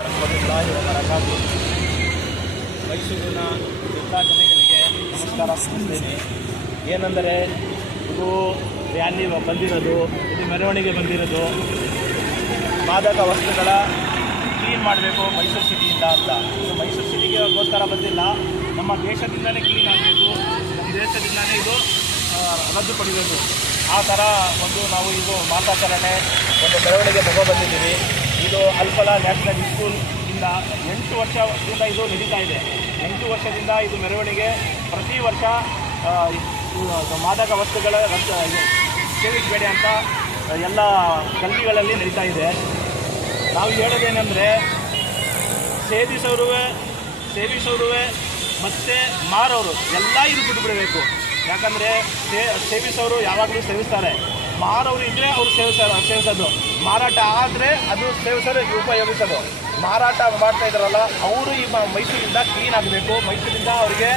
ಮೈಸೂರಿನ ಎಲ್ಲ ಜನಗಳಿಗೆ ನಮಸ್ಕಾರ ಸಲ್ಲಿಸ್ತೇನೆ. ಏನೆಂದರೆ ಇದು ರ್ಯಾಲಿ ಬಂದಿರೋದು, ಇದು ಮೆರವಣಿಗೆ ಬಂದಿರೋದು ಮಾದಕ ವಸ್ತುಗಳ ಕ್ಲೀನ್ ಮಾಡಬೇಕು ಮೈಸೂರು ಸಿಟಿಯಿಂದ ಅಂತ. ಇದು ಮೈಸೂರು ಸಿಟಿಗೋಸ್ಕರ ಬಂದಿಲ್ಲ, ನಮ್ಮ ದೇಶದಿಂದಲೇ ಕ್ಲೀನ್ ಆಗಬೇಕು, ನಮ್ಮ ದೇಶದಿಂದಲೇ ಇದು ರದ್ದು ಪಡಿಬೇಕು. ಆ ಥರ ನಾವು ಇದು ಮಾಸಾಚರಣೆ ಮೆರವಣಿಗೆ ಬಂದಿದ್ದೀವಿ. ಇದು ಅಲ್ಫಲಾ ನ್ಯಾಷನಲ್ ಸ್ಕೂಲ್ ಇಂದ 8 ವರ್ಷದಿಂದ ಇದು ನಡೀತಾ ಇದೆ. 8 ವರ್ಷದಿಂದ ಇದು ಮೆರವಣಿಗೆ ಪ್ರತಿ ವರ್ಷ ಮಾದಕ ವಸ್ತುಗಳ ಸೇವಿಸಬೇಡಿ ಅಂತ ಎಲ್ಲ ಗಲ್ಲಿಗಳಲ್ಲಿ ನಡೀತಾ ಇದೆ. ನಾವು ಹೇಳೋದೇನೆಂದರೆ ಸೇವಿಸೋರು ಮತ್ತು ಮಾರೋರು ಎಲ್ಲ ಇದು ಬಿಟ್ಟುಬಿಡಬೇಕು. ಯಾಕಂದರೆ ಸೇವಿಸೋರು ಯಾವಾಗಲೂ ಸೇವಿಸ್ತಾರೆ, ಮಾರೋರು ಇದ್ದರೆ ಅವರು ಸೇವಿಸೋದು, ಮಾರಾಟ ಆದರೆ ಅದು ಸೇವಿಸೋರು ಉಪಯೋಗಿಸೋದು. ಮಾರಾಟ ಮಾಡ್ತಾ ಇದ್ದಾರಲ್ಲ ಅವರು ಈ ಮೈಸೂರಿಂದ ಕ್ಲೀನ್ ಆಗಬೇಕು, ಮೈಸೂರಿಂದ ಅವರಿಗೆ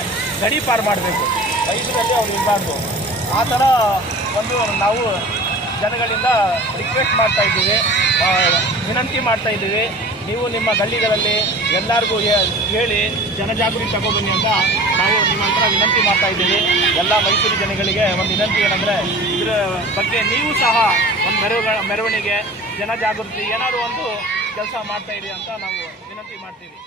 ಗಡೀಪಾರು ಮಾಡಬೇಕು, ಮೈಸೂರಲ್ಲಿ ಅವ್ರು ಇರಬಾರ್ದು. ಆ ಥರ ನಾವು ಜನಗಳಿಂದ ರಿಕ್ವೆಸ್ಟ್ ಮಾಡ್ತಾಯಿದ್ದೀವಿ, ವಿನಂತಿ ಮಾಡ್ತಾಯಿದ್ದೀವಿ. ನೀವು ನಿಮ್ಮ ಗಲ್ಲಿಗಳಲ್ಲಿ ಎಲ್ಲರಿಗೂ ಹೇಳಿ ಜನಜಾಗೃತಿ ತಗೊಬನ್ನಿ ಅಂತ ನಾವು ನಿಮ್ಮ ಹತ್ರ ವಿನಂತಿ ಮಾಡ್ತಾಯಿದ್ದೀವಿ. ಎಲ್ಲ ಮೈಸೂರು ಜನಗಳಿಗೆ ವಿನಂತಿ ಏನಂದರೆ ಇದರ ಬಗ್ಗೆ ನೀವು ಸಹ ಮೆರವಣಿಗೆ ಜನಜಾಗೃತಿ ಏನಾದರೂ ಕೆಲಸ ಮಾಡ್ತಾಯಿರಿ ಅಂತ ನಾವು ವಿನಂತಿ ಮಾಡ್ತೀವಿ.